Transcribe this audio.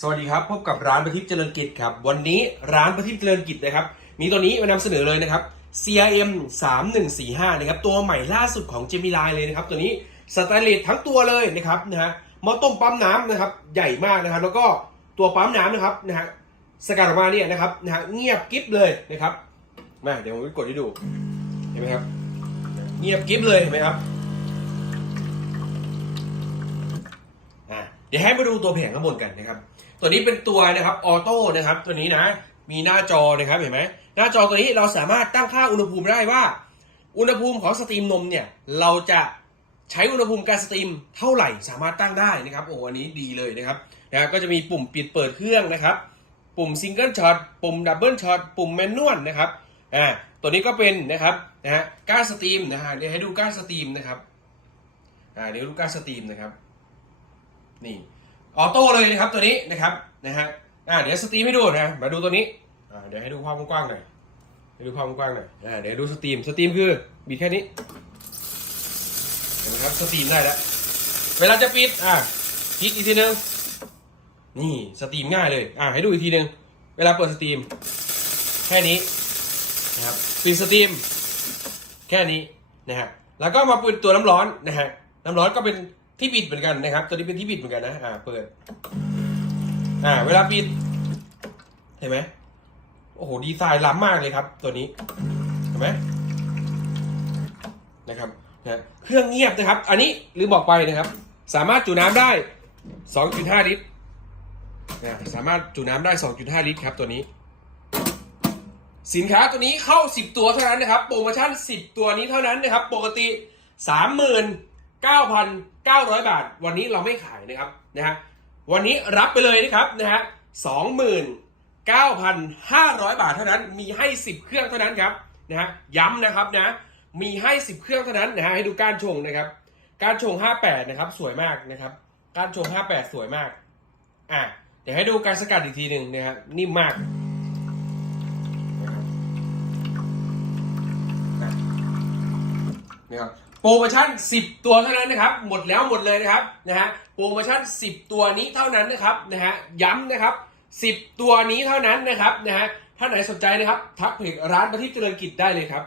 สวัสดีครับพบกับร้านประทิปเจริญกิจครับวันนี้ร้านประทิปเจริญกิจนะครับมีตัวนี้มานำเสนอเลยนะครับ CRM 3145นะครับตัวใหม่ล่าสุดของ Gemini เลยนะครับตัวนี้สแตนเลสทั้งตัวเลยนะครับนะฮะหม้อต้มปั๊มน้ำนะครับใหญ่มากนะครับแล้วก็ตัวปั๊มน้ำนะครับนะฮะสกัดออกมาเนี่ยนะครับนะฮะเงียบกิ๊บเลยนะครับมาเดี๋ยวผมกดให้ดูเห็นไหมครับเงียบกิ๊บเลยเห็นไหมครับ ดี๋ยวให้มาดูตัวแผงข้างบนกันนะครับ ตัวนี้เป็นตัวนะครับออโต้นะครับ ตัวนี้นะ มีหน้าจอนะครับเห็นไหมหน้าจอตัวนี้เราสามารถตั้งค่าอุณหภูมิได้ว่า อุณหภูมิของสตรีมนมเนี่ยเราจะใช้อุณหภูมิการสตรีมเท่าไหร่สามารถตั้งได้นะครับโอ้อันนี้ดีเลยนะครับนะก็จะมีปุ่มปิดเปิดเครื่องนะครับ ปุ่มซิงเกิลช็อตปุ่มดับเบิลช็อตปุ่มแมนนวลนะครับอ่าตัวนี้ก็เป็นนะครับนะฮะการสตรีมนะฮะเดี๋ยวให้ดูการสตรีมนะครับอ่าเดี๋ยวดูการสตรีมนะครับ นี่ออโต้เลยนะครับตัวนี้นะครับนะฮะอ่าเดี๋ยวสตรีมให้ดูนะมาดูตัวนี้อ่าเดี๋ยวให้ดูภาพกว้างๆหน่อยให้ดูภาพกว้างๆหน่อยอ่าเดี๋ยวดูสตรีมสตรีมคือบีแค่นี้เห็นไหมครับสตรีมได้แล้วเวลาจะปิดอ่าปิดอีกทีนึงนี่สตรีมง่ายเลยอ่าให้ดูอีกทีนึงเวลาเปิดสตรีมแค่นี้นะครับปิดสตรีมแค่นี้นะฮะแล้วก็มาปิดตัวน้ำร้อนนะฮะน้ำร้อนก็เป็น ที่ปิดเหมือนกันนะครับ ตัวนี้เป็นที่ปิดเหมือนกันนะอ่าเปิด อ่า เวลาปิด เห็นไหมโอ้โหดีไซน์ล้ำมากเลยครับ ตัวนี้เห็นไหมนะครับนะเครื่องเงียบนะครับ อันนี้ลืมบอกไปนะครับ สามารถจุน้ำได้ 2.5 ลิตรนะสามารถจุน้ำได้ 2.5 ลิตรครับตัวนี้ สินค้าตัวนี้เข้า 10 ตัวเท่านั้นนะครับ โปรโมชั่น 10 ตัวนี้เท่านั้นนะครับ ปกติ 9,900 บาท วันนี้เราไม่ขายนะครับนะฮะวันนี้รับไปเลยนะครับนะฮะ29,500 บาทเท่านั้นมีให้ 10 เครื่องเท่านั้นครับนะฮะย้ำนะครับนะมีให้ 10 เครื่องเท่านั้นนะฮะให้ดูการชงนะครับ การชง 58 นะครับ สวยมากนะครับ การชง 58 สวยมากอะเดี๋ยวให้ดูการสกัดอีกทีหนึ่งนะครับนิ่มมาก นะครับโปรโมชั่น 10 ตัวเท่านั้นนะครับ หมดแล้วหมดเลยนะครับนะฮะโปรโมชั่น 10 ตัวนี้เท่านั้นนะครับนะฮะย้ำนะครับ 10 ตัวนี้เท่านั้นนะครับนะฮะท่านไหนสนใจนะครับ ทักเพจร้านประทีปเจริญกิจได้เลยครับ